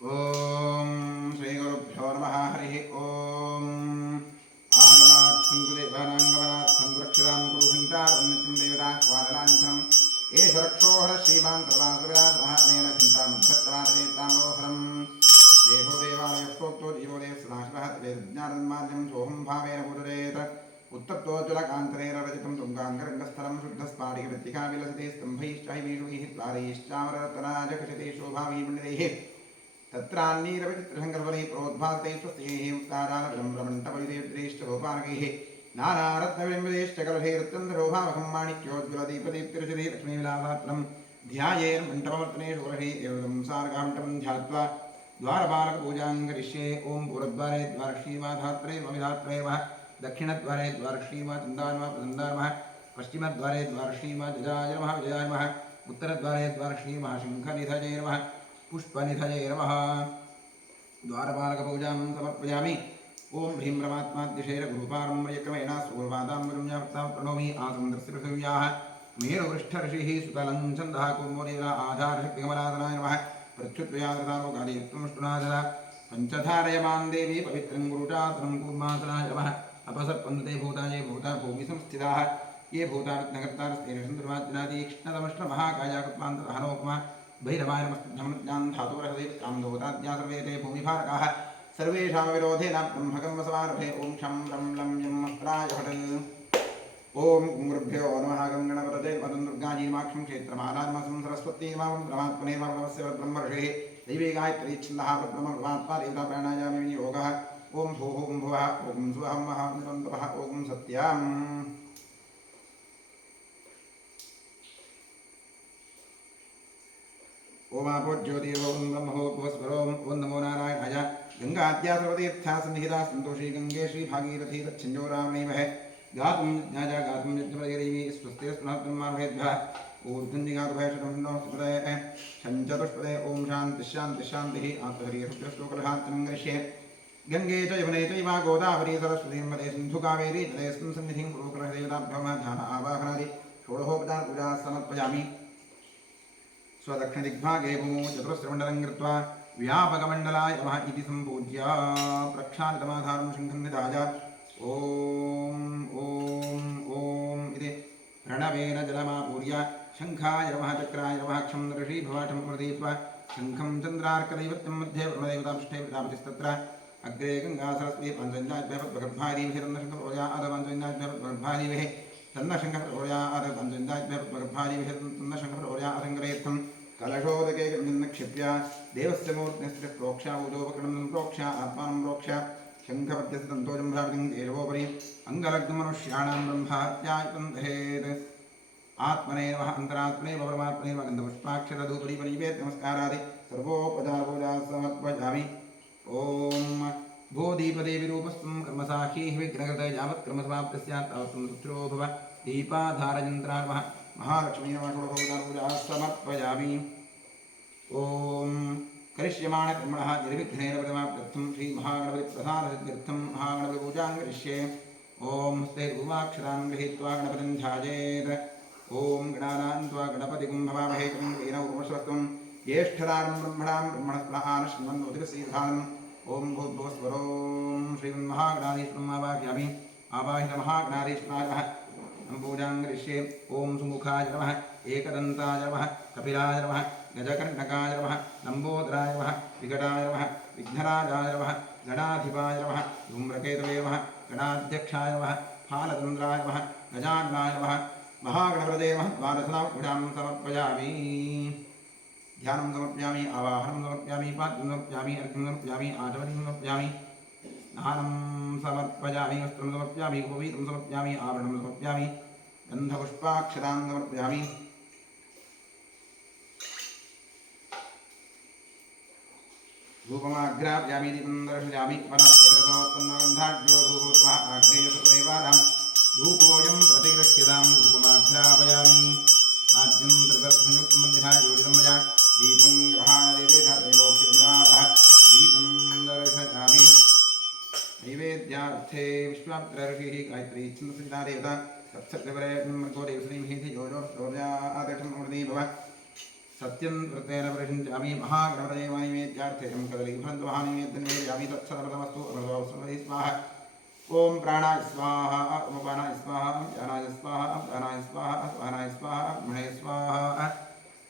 ओम श्री गुरुभ्यो नमः हरि ओम आगमात्सन्तु देवानाङ्गमनात्सन्तु रक्षतां कुरुघण्टारवन्नित्यं देवता स्वादलाञ्छनम् एष रक्षोहर श्रीमान् प्रभासविलासः अनेन घण्टामुद्धत्तवादनेताम्रोहरम् देहो देवालयः प्रोक्तो जीवो देवः सदाशिवः तदेज्ञानन्माद्यं सोऽहं भावेन पूजयेत् उत्तप्तोज्ज्वलकान्तरेररजितं तुङ्गाङ्गरङ्गस्थलं शुद्धस्फाटिकवृत्तिका विलसते स्तम्भैश्चैवीषुभिः द्वारैश्चामरतनाजकशिते शोभावीमण्डितैः तत्रान्नीरविचित्रसङ्कल्पैः प्रोद्भासते स्वस्यैः उत्तारालविलम्बरमण्टपविदेवद्रेष्टभोपानकैः नानारत्नविलम्बितेश्च कलशैरत्यन्तशोभावकं माणिक्योज्ज्वलदीपदीप्तिरचिते लक्ष्मीविलासात्मं ध्यायेन्मण्टपवर्तने शोरहे एवं सार्गामण्टपं ध्यात्वा द्वारपालकपूजां करिष्ये ॐ पूर्वद्वारे द्वारक्षीमाधात्रे ममिधात्रे वः दक्षिणद्वारे द्वारक्षीमा चन्दानमः प्रदन्दानमः पश्चिमद्वारे द्वारक्षीमा जजाय नमः विजयाय नमः उत्तरद्वारे द्वारक्षीमा शङ्खनिधये नमः पुष्पनिधये नमः द्वारपालकपूजां समर्पयामि ओं ह्रीं परमात्माद्यशैरगुरुपारम्पर्यक्रमेण सूर्यपादाम्बरुण्यावृत्तां प्रणोमि आसन्दस्य पृथिव्याः मेरुपृष्ठऋषिः सुतलं छन्दः कुर्मोदेवता आधारशक्तिकमलादनाय नमः प्रत्युत्वयादृतालोकादित्वमष्टुनादः पञ्चधारयमां देवी पवित्रं गुरुचासनं कूर्मासनाय नमः अपसर्पन्ते भूताये भूता भूमि संस्थिताः ये भूता विघ्नकर्तारस्तेषन्द्रवाद्यनादीक्ष्णतमश्रमहाकायाकृत्वान्तहनोपमा भैरवाय नमस्तुभ्यं धातुरहदेव कामधूताद्या सर्वे ते भूमिभारकाः सर्वेषां विरोधेन ब्रह्मकर्मसमारभे ॐ शं रं लं यं मस्त्राय फट् ॐ गुरुभ्यो नमः गङ्गणपतये पदं दुर्गाजीमाक्षं क्षेत्रमालान्मसं सरस्वतीमां परमात्मने नमस्य ब्रह्मर्षेः दैवे गायत्री छन्दः ब्रह्म परमात्मा देवता प्राणायामे योगः ॐ भूः भुवः ॐ सुवहं महान्तपः ॐ सत्यम् ओमापो ज्योतिर्वं ब्रह्मो भुवस्वरों ॐ नमो नारायणाय गंगाद्या सर्वतीर्था सन्निहिता सन्तोषी गंगे श्रीभागीरथी तच्छन्यो रामेवः गातुं ज्ञाजा गातुं यज्ञपदैरेवि स्वस्तिरस्पुनः ब्रह्माभेद्भः ऊर्ध्वन्दिगातुभय शतमन्नो सुपदयः शञ्चतुष्पदय ॐ शान्तिः आत्महरियशुद्धश्लोकलहात्मं करिष्ये गंगे च यमुने चैव गोदावरी सरस्वती नर्मदे सिन्धु कावेरी तदेस्मिन् सन्निधिं कुरुकुलः देवताभ्यो ध्यान आवाहनादि षोडशोपचार पूजा समर्पयामि स्वदक्षिणदिग्भागे भूमौ चतुरस्रमण्डलं कृत्वा व्यापकमण्डलाय नमः इति सम्पूज्य प्रक्षालितमाधारं शङ्खं निधाय ॐ इति प्रणवेन जलमापूर्य शङ्खाय नमः चक्राय नमः क्षं ऋषिभवाठं प्रदीप्त्वा शङ्खं चन्द्रार्कदैवत्यं मध्ये ब्रह्मदेवतापृष्ठे प्रजापतिस्तत्र अग्रे गङ्गा सरस्वती पञ्चविंशाभ्यः पद्मगर्भादीभिः तन्नशङ्खप्रभोजा अधपञ्चविंशाभ्यः तन्नशङ्खप्रभोजा अधपञ्चविंशाभ्यः पद्मगर्भादीभिः तन्नशङ्खप्रभोजा अशङ्करेत्थं कलशोदके निक्षिप्य देवस्य मूर्तिस्त्र प्रोक्षा ऊजोपकरणं प्रोक्षा आत्मानं प्रोक्षा शङ्खपद्यस्य तन्तोजं भ्रावितं तेजवोपरि अङ्गलग्नमनुष्याणां ब्रह्महत्यायुतं दहेत् आत्मने नमः अन्तरात्मने परमात्मने नमः गन्धपुष्पाक्षरधूपदीपदीपे नमस्कारादि सर्वोपचारपूजा समर्पयामि ॐ भूदीपदेवीरूपस्त्वं कर्मसाक्षीः विघ्नकृत यावत् कर्मसमाप्तिः स्यात् तावत् सुचिरो भव दीपाधारयन्त्रा नमः महालक्ष्मी नमः षोडशोपचारपूजा समर्पयामि ॐ करिष्यमाणकर्मणः निर्विघ्नेन परिसमाप्त्यर्थं श्रीमहागणपतिप्रसादसिद्ध्यर्थं महागणपतिपूजां करिष्ये ॐ हस्ते उवाक्षरां गृहीत्वा गणपतिं ध्यायेत् ॐ गणानां त्वा गणपतिं भवामहे कं येन उपस्वस्त्वं ज्येष्ठदानं ब्रह्मणस्पदः आनश्वन्नोतिरसीधानम् ॐ भूर्भुवस्वरों श्रीमन्महागणाधीश्वरम् आवाहयामि आवाहितमहागणाधीश्वराय नमः पूजां करिष्ये ॐ सुमुखाय नमः एकदन्ताय नमः कपिलाय नमः गजकर्णकाय नमः लम्बोदराय नमः विकटाय नमः विघ्नराजाय नमः गणाधिपाय नमः धूम्रकेतवे नमः गणाध्यक्षाय नमः फालचन्द्राय नमः गजाननाय नमः महागणपतये नमः द्वादशनां पूजां समर्पयामि ध्यानं समर्पयामि आवाहनं समर्पयामि पाद्यं समर्पयामि अर्घ्यं समर्पयामि आचमनीं समर्पयामि स्नानं समर्पयामि वस्त्रं समर्पयामि उपवीतं समर्पयामि आवरणं समर्पयामि गन्धपुष्पाक्षरां समर्पयामि धूपमाग्रापयामि दीपं दर्शयामि वनस्पतिरसोत्पन्नगन्धाढ्यो धूपोत्वः आग्नेयसुतदेवानां धूपोऽयं प्रतिगृह्यतां धूपमाग्रापयामि आद्यं त्रिवर्धनयुक्तं मन्दिरा योजितं मया दीपं ग्रहाणदेवेशत्रैलोक्यविरापः दीपं दर्शयामि नैवेद्यार्थे विश्वामित्रऋषिः गायत्री छन्दसंहिता देवता तत्सर्गवरे मृगो देवश्रीं हि योजो शौर्यादक्षं भव सत्यं वृत्तेन परिषिञ्चामि महागणपतये नैवेद्यार्थेयं कदलीफलं महानैवेद्यं तत्सदमस्तु अमृतवस्मै स्वाहा ओम प्राणाय स्वाहा उपानाय स्वाहा ज्ञानाय स्वाहा दानाय स्वाहा स्वाहानाय स्वाहा महे स्वाहा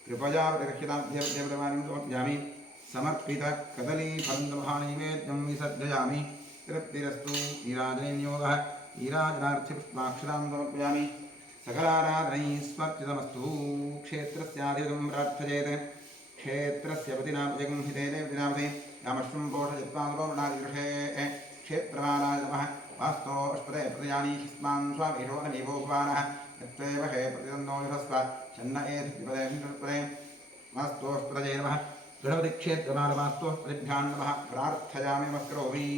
कृपया प्रतिरक्षितां देवदेवदेवानीं समर्पयामि समर्पित कदलीफलं महानैवेद्यं विसर्जयामि तृप्तिरस्तु नीराजनयोगः नीराजनार्थिपुष्पाक्षरां समर्पयामि सकलाराधनैः स्मर्चितमस्तु क्षेत्रस्याधिगं प्रार्थयेत् क्षेत्रस्य प्रतिनामजगं हिते देवदिनामते रामश्वं पोषयत्वानुरोणादिगृहे क्षेत्रवानाय नमः वास्तो अष्टदे प्रजानी स्मान् स्वामीशो नमीवो भवानः यत्त्वेव हे प्रतिदन्नो विभस्व छन्न एधिपदे निरुपदे वास्तोष्टदे नमः गणपतिक्षेत्रमानवास्तोष्टदिभ्यां नमः प्रार्थयामि नमस्करोमि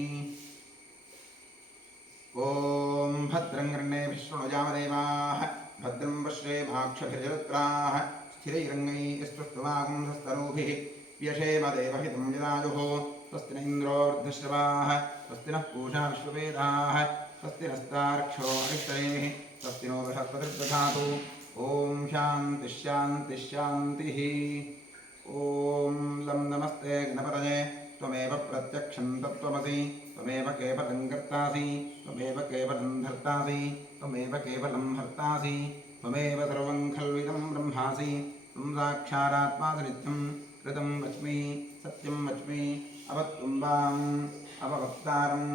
ॐ भद्रं कर्णेभिः शृणुयामदेवाः भद्रं पश्येमाक्षभिर्जत्राः स्थिरैरङ्गैः स्तुष्टुवागुंसस्तनूभिः व्यशेम देवहितं यदायुः स्वस्ति न इन्द्रो वृद्धश्रवाः स्वस्ति नः पूषा विश्ववेदाः स्वस्ति नस्तार्क्ष्यो अरिष्टनेमिः स्वस्ति नो बृहस्पतिर्दधातु ॐ शान्तिः शान्तिः शान्तिः ॐ लं नमस्ते गणपतये त्वमेव प्रत्यक्षं तत्त्वमसि त्वमेव केवलं कर्तासि त्वमेव केवलं धर्तासि त्वमेव केवलं हर्तासि त्वमेव सर्वं खल्विदं ब्रह्मासि त्वं साक्षादात्मासि नित्यं कृतं वच्मि सत्यं वच्मि अवत्तुम्बाम् अववक्तारम्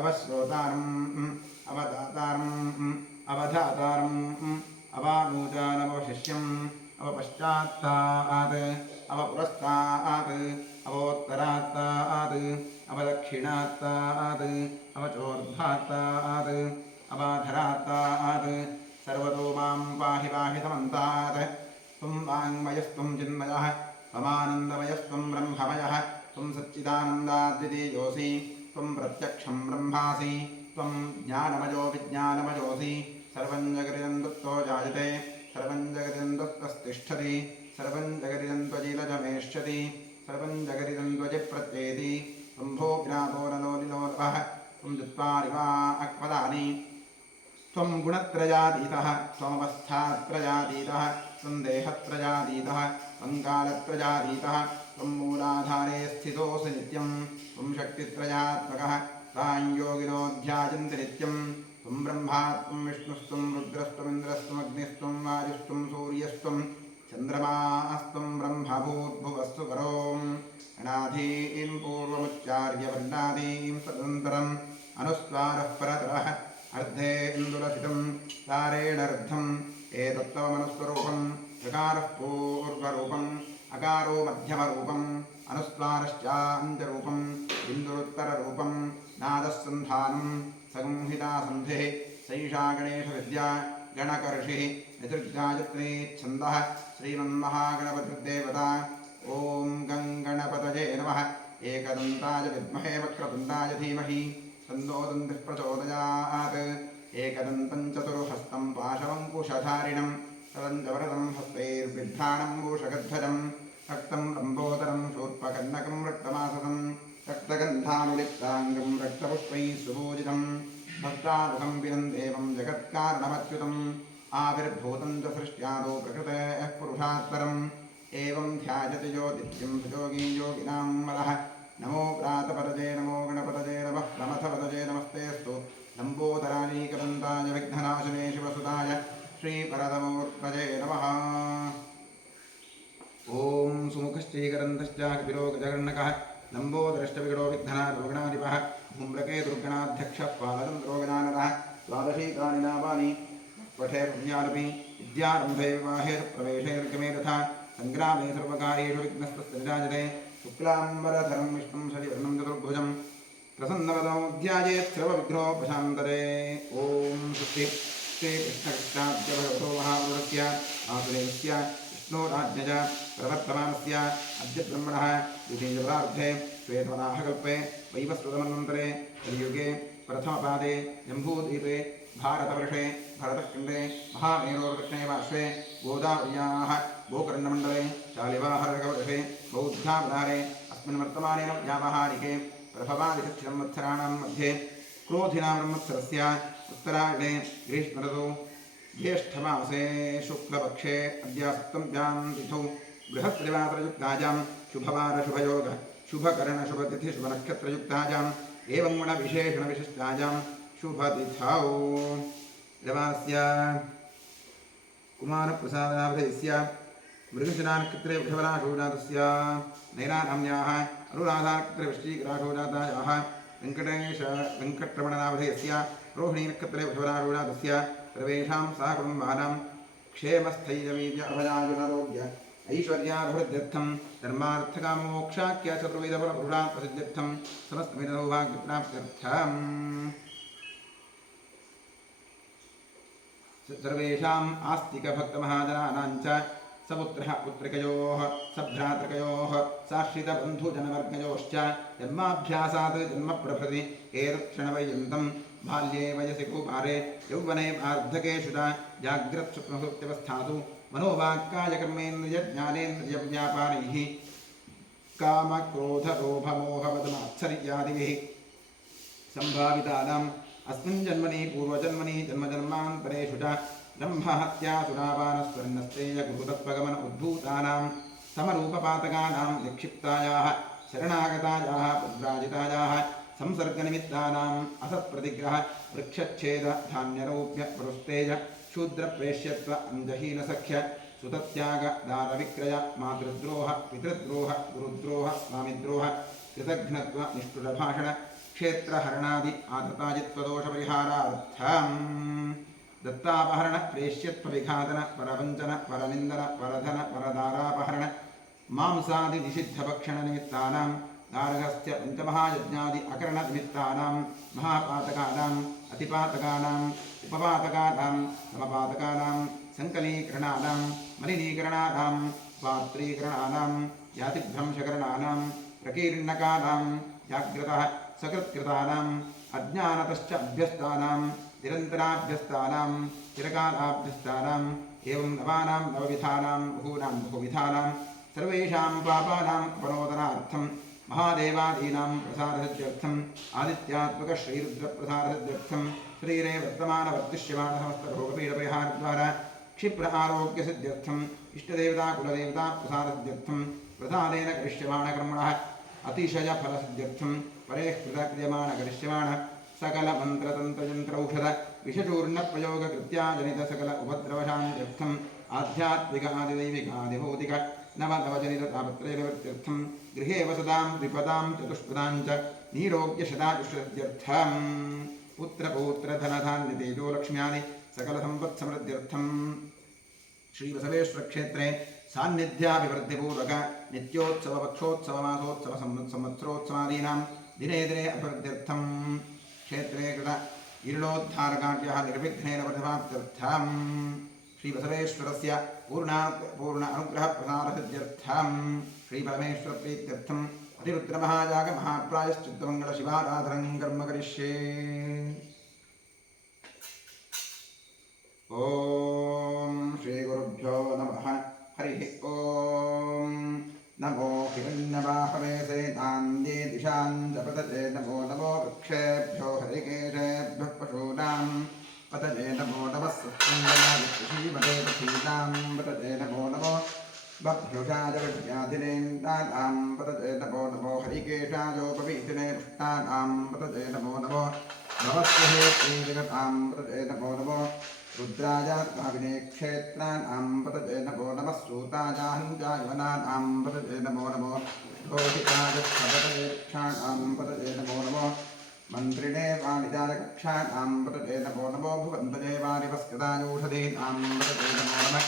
अवश्रोतारम् अवदातारम् अवधातारम् अवानूजानवशिष्यम् अवपश्चात्तात् अवपुरस्तात् अवोत्तरात्तात् अवदक्षिणात्तात् अवचोर्ध्वात्तात् अवाधरात्तात् सर्वतो मां पाहि पाहि समन्तात् त्वं वाङ्मयस्त्वं चिन्मयः त्वमानन्दमयस्त्वं ब्रह्ममयः त्वं सच्चिदानन्दाद्वितीयोऽसि त्वं प्रत्यक्षं ब्रह्मासि त्वं ज्ञानमयो विज्ञानमयोऽसि सर्वं जगदिदं त्वत्तो जायते सर्वं जगदिदं त्वत्तस्तिष्ठति सर्वं जगदिदं त्वजीलजमेष्यति सर्वं जगदिदं त्वजिप्रत्येति त्वं भोग्नाथो नलो निलोलभः त्वं चत्वारिवा अक्पदानि त्वं गुणत्रयातीतः त्वमवस्थात्रयातीतः त्वं देहत्रयातीतः त्वं कालत्रयातीतः त्वं मूलाधारे स्थितोऽसि नित्यं त्वं शक्तित्रयात्मकः तां योगिनो ध्यायन्ति नित्यं त्वं ब्रह्मा त्वं विष्णुस्त्वं रुद्रस्त्वमिन्द्रस्त्वमग्निस्त्वं वायुस्त्वं सूर्यस्त्वं चन्द्रमास्त्वं ब्रह्मभूर्भुवस्सु करोम् अनादीं पूर्वमुच्चार्य वर्णादीं तदनन्तरम् अनुस्वारः परतरः अर्धे इन्दुलसितं तारेणर्धम् एतत्त्वमनुस्वरूपम् ऋकारः पूर्वरूपम् अकारो मध्यमरूपम् अनुस्वारश्चान्तरूपम् इन्दुरुत्तररूपम् नादः सन्धानम् संहितासन्धिः सैषा गणेशविद्या गणकर्षिः यजुर्गायत्री छन्दः श्रीमन्महागणपतिर्देवता ॐ गं गणपतये नमः एकदन्ताय विद्महे वक्रतुण्डाय धीमहि तन्नो दन्तिः प्रचोदयात् एकदन्तं चतुर्हस्तं पाशवङ्कुशधारिणं तदञ्जवरदं हस्तैर्बिभ्राणं भूषगध्वजं रक्तं लम्बोदरं शूर्पकर्णकं रक्तमासतं रक्तगन्धानुलिप्ताङ्गं रक्तपुष्पैः सुपूजितं भक्तानुगं विनन्देवं जगत्कारणमच्युतम् आविर्भूतं च सृष्ट्यादौ प्रकृतेः पुरुषात्तरम् एवं ध्यायति ज्योतिष्यं सुयोगी योगिनां मदः नमो प्रातपदजे नमो गणपतये नमः प्रमथपदजे नमस्तेऽस्तु लम्बोदरानीकदन्ताय विघ्ननाशिने शिवसुताय श्रीपरतमूर्तये नमः ॐ सुमुखश्चैकरन्धश्च कपिलो गजगर्णकः लम्बोदरश्चविगडो विघ्नारोगणाधिपः धूम्रके दुर्गणाध्यक्षः पालचन्द्रो गजाननः द्वादशीतानि नामानि पठेर्पुण्यानपि विद्यारम्भे विवाहेर्प्रवेशेर्गमे तथा सङ्ग्रामे सर्वकार्येषु विघ्नस्तस्य निराजते शुक्लाम्बरधरं विष्णुं शशिवर्णं चतुर्भुजं प्रसन्नवदनोऽध्यायेत् सर्वविघ्नोपशान्तरे ॐ स्वस्ति श्रीकृष्णकृष्णाब्जभगवतो महापुरुषस्य वासुदेवस्य विष्णोराज्ञज प्रवर्तमानस्य अद्य ब्रह्मणः द्वितीयपदार्थे श्वेतवराहकल्पे वैवस्वतमन्वन्तरे कलियुगे प्रथमपादे जम्बूद्वीपे भारतवर्षे भरतखण्डे महामेरोर्दक्षिणे पार्श्वे गोदावर्याः गोकर्णमण्डले शालिवाहरवर्षे बौद्धावतारे अस्मिन् वर्तमाने व्यावहारिके प्रभवादिसंवत्सराणां मध्ये क्रोधिनां संवत्सरस्य उत्तरायणे ग्रीष्मऋतौ ज्येष्ठमासे शुक्लपक्षे अद्य सप्तम्यां तिथौ बृहस्पतिवासरयुक्तायां शुभवारशुभयोग शुभकरणशुभतिथि शुभनक्षत्रयुक्तायाम् एवं गुणविशेषणविशिष्टायां शुभतिथौ रवास्य कुमारप्रसादावधेयस्य मृगशिरानक्षत्रे वृषभराशोजातस्य नैनानाम्न्याः अनुराधानक्षत्रे वृश्चिकराशोजातायाः वेङ्कटरमणनावधेयस्य रोहिणीनक्षत्रे वृषभराशोजातस्य सर्वेषां सहकुटुम्बानां क्षेमस्थैर्यवीर्याभयायुरारोग्य ऐश्वर्याभिवृद्ध्यर्थं धर्मार्थकाममोक्षाख्य चतुर्विधफलपुरुषात् प्रसिद्ध्यर्थं समस्तविधसौभाग्यप्राप्त्यर्थम् सर्वेषाम् आस्तिकभक्तमहाजनानां च सपुत्रः पुत्रिकयोः सभ्रातृकयोः साश्रितबन्धुजनवर्गयोश्च जन्माभ्यासात् जन्मप्रभृति एतत्क्षणपर्यन्तं बाल्ये वयसि कौमारे यौवने वार्धकेषु च जाग्रत्स्वप्नसुप्त्यवस्थासु मनोवाक्कायकर्मेन्द्रियज्ञानेन्द्रियव्यापारैः कामक्रोधलोभमोहमदमात्सर्यादिभिः सम्भावितानाम् अस्मिन् जन्मनि पूर्वजन्मनि जन्मजन्मान्तरेषु च ब्रह्महत्यासुरापानस्वर्णस्तेयगुरुतत्त्वगमन उद्भूतानां समरूपपातकानां निक्षिप्तायाः शरणागतायाः पद्राजितायाः संसर्गनिमित्तानाम् असत्प्रतिग्रह वृक्षच्छेद धान्यरौप्य पुरुस्तेज शूद्रप्रेष्यत्व अंजहीनसख्य सुतत्याग दारविक्रय मातृद्रोह पितृद्रोह गुरुद्रोह स्वामिद्रोह कृतघ्नत्व निष्ठुरभाषण क्षेत्रहरणादि आतताजित्वदोषपरिहारार्थम् दत्तापहरण प्रेष्यत्वविघातन परवञ्चन परनिन्दन परधन परदारापहरण मांसादि निषिद्धभक्षणनिमित्तानां गार्हस्थ्य पञ्चमहायज्ञादि अकरणनिमित्तानां महापातकानाम् अतिपातकानाम् उपपातकानां समपातकानां सङ्कलीकरणानां मलिनीकरणानां पात्रीकरणानां यातिभ्रंशकरणानां प्रकीर्णकानां जाग्रतः सकृत्कृतानाम् अज्ञानतश्च अभ्यस्तानां निरन्तराभ्यस्तानां चिरकालाभ्यस्तानाम् एवं नवानां नवविधानां बहूनां बहुविधानां सर्वेषां पापानाम् अपनोदनार्थं महादेवादीनां प्रसादसिद्ध्यर्थम् आदित्यात्मकश्रीरुद्रप्रसादसिद्ध्यर्थं शरीरे वर्तमानवर्तिष्यमानसमस्तभोगपीडपरिहारद्वारा क्षिप्र आरोग्यसिद्ध्यर्थम् इष्टदेवता प्रसादसिद्ध्यर्थं प्रसादेन करिष्यमाणकर्मणः अतिशयफलसिद्ध्यर्थं परेः कृतक्रियमाणकरिष्यमाण सकलमन्त्रतन्त्रयन्त्रौषध विषचूर्णप्रयोगकृत्या जनित सकल उपद्रवशान्त्यर्थम् आध्यात्मिक आदिदैविकादिभौतिक नवनवजनिततापत्रयनिवृत्त्यर्थं गृहे वसतां विपदां चतुष्पदां च नीरोग्यशतायुष्यत्यर्थं पुत्रपौत्रधनधान्यतेजोलक्ष्म्यादि सकलसम्पत्समृद्ध्यर्थं श्रीबसवेश्वरक्षेत्रे सान्निध्याभिवृद्धिपूर्वक नित्योत्सवपक्षोत्सवमासोत्सव संवत्सरोत्सवादीनां दिने दिने अभिवृद्ध्यर्थं क्षेत्रे कृत इरणोद्धारकार्यः निर्विघ्नेन प्रतिभात्यर्थं श्रीबसवेश्वरस्य पूर्ण अनुग्रहप्रसादसिद्ध्यर्थं श्रीपरमेश्वरप्रीत्यर्थम् अतिरुद्रमहायागमहाप्रायश्चित्तमङ्गलशिवाराधनं कर्म करिष्ये। ॐ श्रीगुरुभ्यो नमः। हरिः ॐ नमो हिरण्यवाहवे सेनान्दे दिशां जपतजे नमो नमो वृक्षेभ्यो हरिकेशेभ्यः पशूनां पतजे नमो नमः सत्सङ्गनादिश्रीमते पथीनां पतजे नमो नमो बभ्रुषाय विद्याधिनेन्द्राणां पतजे नमो नमो हरिकेशायोपवीतिने पुष्टानां पतजे नमो नमो भवस्य हेत्रीजगतां पतजे नमो नमो रुद्राय भाविने क्षेत्राणां पतजे नमो नमः सूतायाहञ्जायवनानां पतजे नमो नमो रोहिताय क्षाणां पतजे नमो नमो मन्त्रिणे वाणिजाय कक्षाणां पतजे नमो नमो भुवन्तजे वारिवस्कृतायूषधीनां पतजे नमो नमः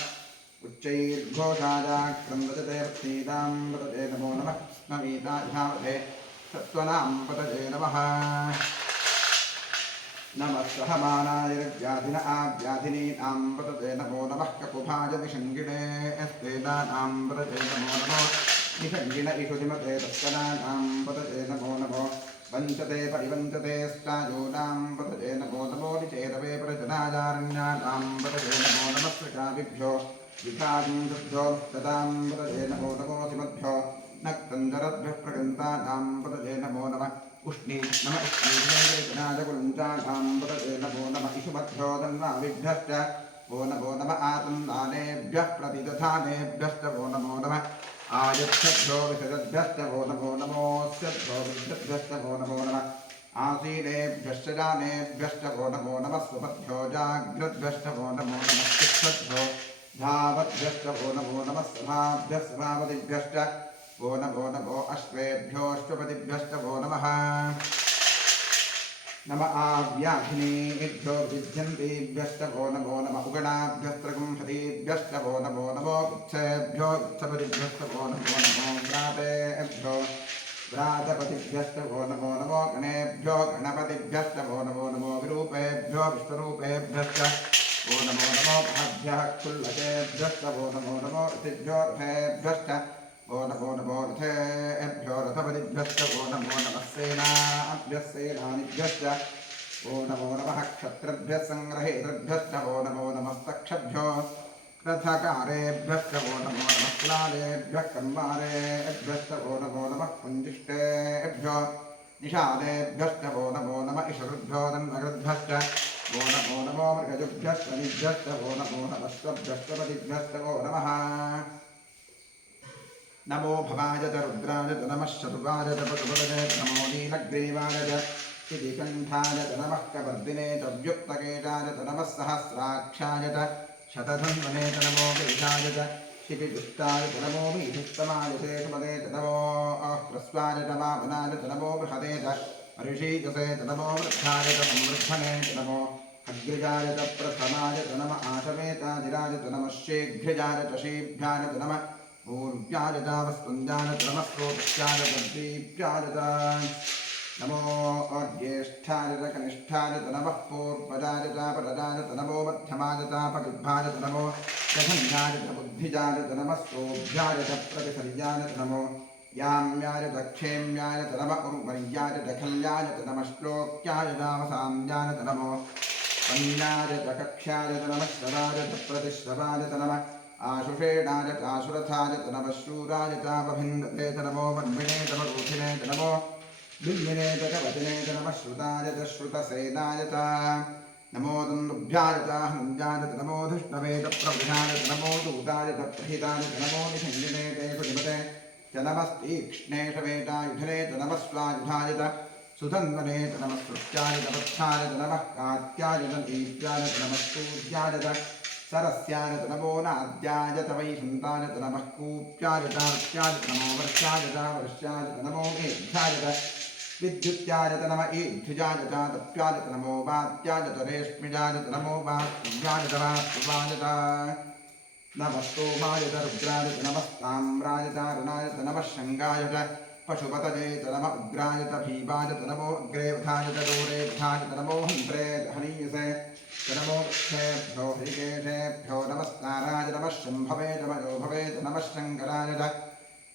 उच्चैर्घोषाय क्रन्दजते वृत्तीनां पतजे नमो नमः स्मवीतायावधे सत्त्वनां पतजे नमः नमः सहमानाय व्याधिन आव्याधिनीनां पतजे नमो नमः ककुभाय निषङ्गिणे स्तेनानां पतजे नमो नमो निषङ्गिण इषुधिमते तत्कनानां पतजे नमो नमो वञ्चते परिवञ्चते स्टायूनां पतजे नमो नमो निचेतवे प्रजनायारण्यानां पतजे नमो नमः सृजाविभ्यो विभाजिंशुभ्यो ददां पतजे नमो नमो सिमद्भ्यो नक्तञ्जरद्भ्यः प्रगन्तानां पतजे नमो नमः उष्णी नम उष्णीजनाजकुलञ्चानां पतजे नमो नमः इषुमद्भ्यो दन्वाविभ्यश्च वो नमः आतन्दानेभ्यः प्रतिदधानेभ्यश्च वो नमो नमः आयच्छद्भ्यो विसदद्भ्यश्च वो नमोऽस्यद्भ्यो विद्यद्भ्यश्च वो नमो नमः आसीनेभ्यश्च जानेभ्यश्च वो नमो नमः स्वपद्भ्यो जाग्रद्भ्यश्च वो नमो नमः तिष्ठद्भ्यो धावद्भ्यश्च वो नमो नमः सभाभ्यः सभापतिभ्यश्च वो नमो अश्वेभ्योऽश्वपतिभ्यश्च वो नमः नम आव्याधिनेभ्यो विद्यन्तेभ्यश्च वो नमो नमः उगणाभ्यस्त्रगुंहतीभ्यश्च वो नमो गुच्छेभ्यो गुच्छपतिभ्यश्च वो नमो व्रातेभ्यो व्रातपतिभ्यश्च वो नमो गणेभ्यो गणपतिभ्यश्च वो नमो विरूपेभ्यो विश्वरूपेभ्यश्च वो नमो भाभ्यः क्षुल्लकेभ्यश्च वो नमो ऋतिभ्यो रथेभ्यश्च वो नमो रथेभ्यो रथपतिभ्यश्च वो नमो सेनाभ्यः सेनानिभ्यश्च वो नमो क्षत्रभ्यः सङ्ग्रहेतृभ्यश्च वो नमो नमस्तक्षभ्यो रथकारेभ्यश्च वो नमो कुलालेभ्यः कन्वारेभ्यश्च वो नमो पुञ्जिष्टेभ्यो निषादेभ्यश्च वो नमो इषकृभ्यो दन्वकृद्भ्यश्च वो नमो मृगजुभ्यश्च निभ्यश्च वो नमो स्वभ्यश्चपतिभ्यश्च वो नमः नमो भवाय च रुद्राय च नमः शतुवाय च पशुपतये च नमो नीलग्रीवाय च शितिकण्ठाय च नमः कवर्दिने च व्युक्तकेशाय च नमः सहस्राक्षाय च शतधन्वने च नमो केशाय च शितिदुष्टाय च नमो मीधुस्तमाय च सुमते च नमो ह्रस्वाय च वामनाय च नमो बृहते च ऋषीजसे च नमो वृद्धाय च संवृद्धने च नमो अग्रजाय च प्रथमाय च नमः आशमेताजिराय च नमः शीघ्रजाय च शीभ्याय च नमः ऊर्व्याय च वस्पन्द्याय च नमः स्रोतस्याय च दीप्याय च नमो ज्येष्ठाय च कनिष्ठाय च नमः पूर्वजाय च परजाय च नमो मध्यमाय च पटुभ्याय च नमो जघन्याय च बुद्धिजाय च नमः सोऽभ्याय च प्रतिसर्याय च नमो याम्याय च क्षेम्याय च नमः उर्वर्याय च खल्याय च नमः श्लोक्याय च वसाम्याय च नमो पन्याय च कक्ष्याय च नमः श्रवाय च प्रतिश्रवाय च नमः आशुषेणाय च आशुरथाय च नमः शूराय च वभिन्दते च नमो वन्मिने च वरूथिने च नमो बिल्लिने च वचने च नमः श्रुताय च श्रुतसेनाय च नमो दुन्दुभ्याय च हनुजाय च नमो धुष्णवे च प्रवृषाय च नमो दूताय च प्रहिताय च नमो निषङ्गिने च सुनिमते च नमस्तीक्ष्णेशवेटायुधने च नमः स्वायुधाय च सुधन्वने च नमः सृष्ट्याय च वत्साय च नमः कात्याय च दीप्याय च नमः सूर्याय च सरस्याय च नमो नाद्याय च वैशन्ताय च नमः कूप्याय च अर्च्याय च नमो वर्षाय च वर्ष्याय च नमो मेघ्याय च विद्युत्याय च नमः ईध्युजाय च तप्याय च नमो वात्याय च रेश्मिजाय च नमो वास्तुजाय च वास्तुवाय च नमः सोमाय च रुद्राय च नमस्ताम्राय च अरुणाय च नमः शङ्गाय च पशुपतये च नमः उग्राय च भीमाय च नमो अग्रेवधाय च दूरेभ्याय च नमो हन्त्रे हनीयसे च नमो वृक्षेभ्यो हरिकेशेभ्यो नमस्काराय नमः शम्भवे च मयोभवे च नमः शङ्कराय च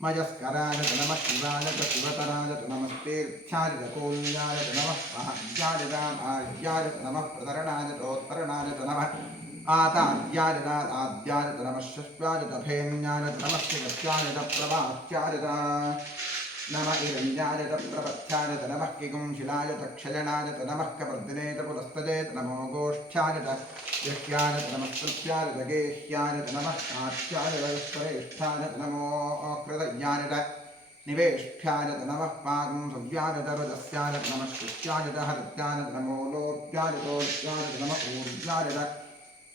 मयस्कराय च नमः शिवाय च शिवतराय च नमस्तीर्थ्याय च कोल्याय च नमः पाह्याय च भाह्याय च नमः प्रतरणाय चोत्तरणाय च नमः आताद्याय च आद्याय च नमः शश्वाय च भेन्याय च नमः शिवस्याय च प्रवाह्याय च नमः इरञ्जाय च प्रपथ्याय च नमः किगुंशिलाय च क्षयणाय च नमः कवर्दिने च पुरस्तजे च नमो गोष्ठ्याय च यह्याय च नमः स्तुत्याय च गेह्याय च नमः कात्याय च श्रेष्ठाय च नमो हृदयाय च निवेष्ठ्याय च नमः पागुंसव्याय च रजस्याय च नमः शुच्याय च हरित्याय च नमो लोप्याय चोत्याय च नमः ऊर्जाय च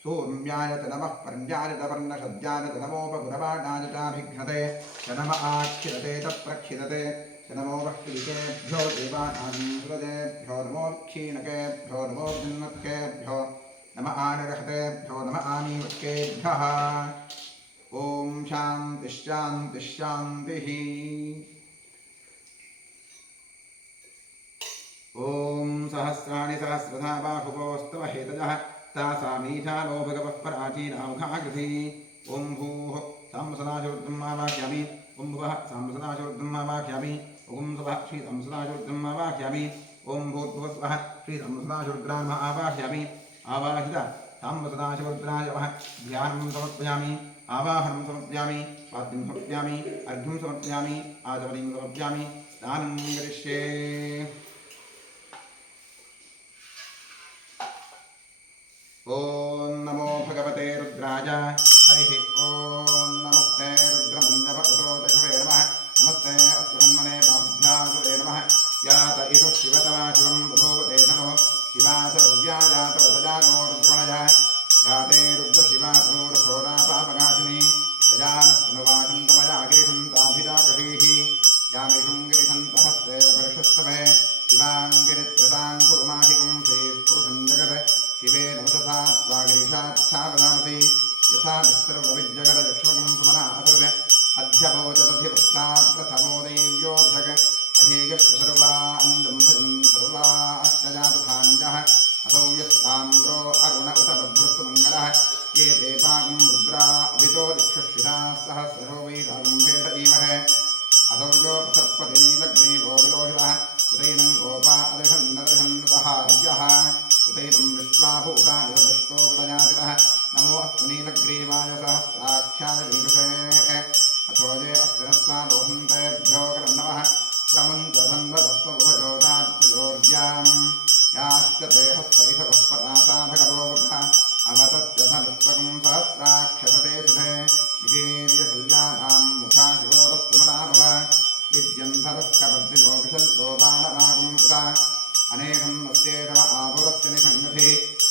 सोम्याय च नमः पर्याय च वर्णशद्याय च नमोपगुरवाणाय चाभिघ्नते च नमः आक्षिरते च प्रक्षिरते च नमो वह्किलिकेभ्यो देवानां हृदयेभ्यो नमो क्षीणकेभ्यो नमो जिन्मत्केभ्यो नमः आनरहतेभ्यो नमः आमीवत्केभ्यः ॐ शान्तिः शान्तिः शान्तिः ॐ सहस्राणि सहस्रधा बाहुवोस्तव हेतजः तासामीशानो भगवः पराचीनामुखाकृतिः ॐ भूः सांसदाशोर्ध्वम् आवाह्यामि ॐ भुवः सांसदाशोर्ध्वम् आवाह्यामि ॐ स्वः श्रीसंसदाशोर्ध्वम् आवाह्यामि ॐ भूर्भुवस्वः श्रीसंसदाशोर्ध्वान् आवाह्यामि आवाहित सांसदाशोर्ध्वाय वः ध्यानं समर्पयामि आवाहनं समर्पयामि पाद्यं समर्पयामि अर्घ्यं समर्पयामि आचमनीं समर्पयामि स्नानं करिष्ये ॐ नमो भगवते हरिः ॐ नमस्ते रुद्रमञ्जपतो दशवे नमः नमस्ते अस्तुन्मने बाहुभ्यासुरे नमः यात इषुः शिवतमा शिवं बभूवते धनुः शिवा सर्व्या जातवतजानो रुद्रणया याते रुद्रशिवातनोरथोरापापगासिनी सजानस्तनुवाचन्तमया गिरिशन्ताभिराकशीः यामेषुं गिरिशन्तहस्तेव परिषस्तवे शिवाङ्गिरित्यतां कुरुमाहिकुं श्रीपुरुषं जगत् शिवेन वदसा त्वागिरिशाच्छावदामसि यथा निःसर्वविज्जगदलक्ष्मकं सुमना असत् अध्यवोचदधिवक्ता प्रथमो देव्योऽभ्यग अहेगश्च सर्वा अञ्जम्भजं सर्वाश्च जातुधान्यः असौ यस्ताम्रो अरुण उत बभ्रस्तु मङ्गलः ये ते पाकं रुद्रा अभितो दिक्षुषिताः सहस्रो वै रागुम्भेद इमहे असौ यो सर्पतिनीलग्रीवो विलोहितः उदैनं गोपा अदृशन्नदृशन्नदहार्यः उदैनं विश्वाभूता निरदृष्टो प्रजातितः नमो अस्तु नीलग्रीवाय सहस्राख्याय वीरुषे अथो ये अस्तिरस्ता दोहन्तेभ्यो करन्नवः प्रमुञ्चधन्वदस्त्वभुभयोदात्मजोर्याम् याश्च ते हस्तैषवः पदाता भगवोमुखः अवतत्यधनुस्त्वकं सहस्राक्षसते शुभे निकीर्यशल्यानां मुखा शिवोदस्तुमनाभव विद्यन्धरः कपर्दिनो विशन्तो बाणमागुं कृता अनेकं नस्तेषव आभुरस्य निषङ्गतिः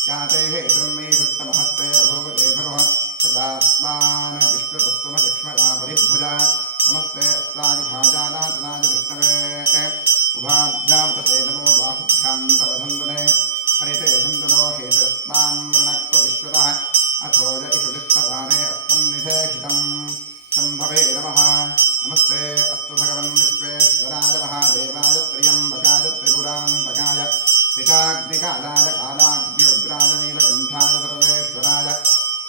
याते हेतुर्मे सृष्टमहस्ते बभूवते धनुः सदास्मान् विश्वतस्तुमचक्ष्मया परिभुजा नमस्ते अस्त्रादिभाजानातनाय विष्णवे उभाभ्यां तते नमो बाहुभ्यां तव धन्दने हरिते धन्दनो हेतस्मां वृणक्व विश्वतः अथो य इषुदिष्टवारे अस्मन्निषेषितं शम्भवे नमः नमस्ते अस्तु भगवन् विश्वेश्वराय महादेवाय त्र्यम्बकाय त्रिपुरान्तकाय त्रिकाग्निकालाय कालाग्निरुद्राय नीलकण्ठाय सर्वेश्वराय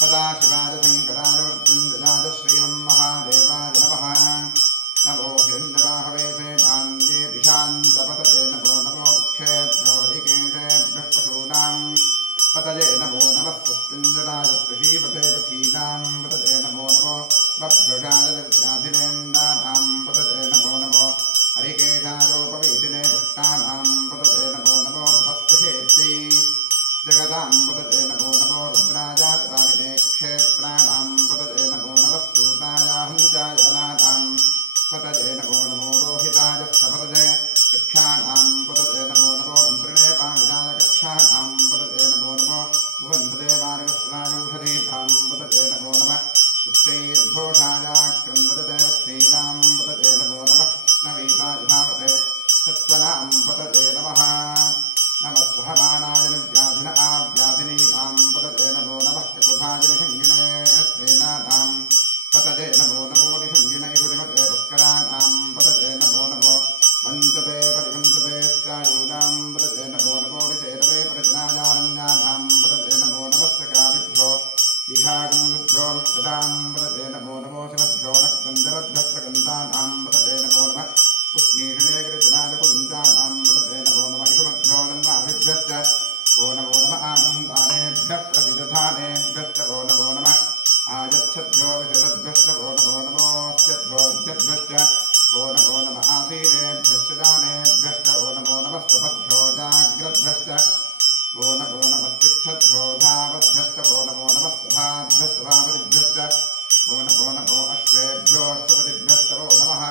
सदाशिवाय शङ्कराय मृत्युञ्जयाय श्रीमन्महादेवाय नमः नमो हिरण्यवाहवे सेनान्ये दिशान्तपतते नमो नमो मुख्येभ्यो हरिकेशेभ्यः पशूनां पतये नमो नमः स्वस्तिञ्जराय त्रिशीपते पथीनां पतये नमो नमो बभ्रषाय व्याधिनेन्दानां पतये नमो नमो हरिकेशायोपवीतिने पुष्टानां पतये नमो नमो भक्तिहेत्यै जगदां पतये नमो नमो रुद्राजातपामिने क्षेत्राणां पतये नमो नमः स्तूतायाहञ्चाय वनानां पतये नमो नमो रोहिताय स्थपतये कक्षाणां पतये नमो नमो मन्त्रिणे पामिनाय कक्षाणां पतये नमो नमो भुवन्तदेवार्यस्त्रायूषधीतां पतये नमो नमः उच्चैर्घोषाय क्रन्दते वत्सीतां पतये नमो नमः नवीताय धावते सत्त्वनां पतये नमः नमः सहमानाय निर्व्याधिन आव्याधिनीनां पतये नमो नमः कुभाय निषङ्गिणे स्वेनानां पतये नमो नमो निषङ्गिण इषुरिमते तस्कराणां पतये नमो नमो वञ्चते परिवञ्चते स्यायूनां पतये नमो नमो निषेदवे परिजनायारण्यानां पतये नमो नमः सकाभिभ्यो इषागुंभ्यो विष्टदां पतये नमो नमो शिवभ्यो नक्तञ्जलभ्यः प्रकन्तानां पतये नमो नमः पुष्णीषणे गिरिजनादिकुञ्जानां पतये नमो नमः इषुमभ्यो नन्वाभिभ्यश्च वो नमो नमः आनन्दानेभ्यः प्रतिदधानेभ्यश्च वो नमो नमः आयच्छद्भ्यो विशेषद्भ्यश्च वो नमो नमोऽस्यद्भ्यो विद्यद्भ्यश्च वो नमो नमः आसीनेभ्यश्च दानेभ्यश्च वो नमो नमः स्वपद्भ्यो जाग्रद्भ्यश्च वो नमो नमः तिष्ठद्भ्यो धावद्भ्यश्च वो नमो नमः सभाभ्यः सभापतिभ्यश्च वो नमो नमो अश्वेभ्यो अश्वपतिभ्यश्च वो नमः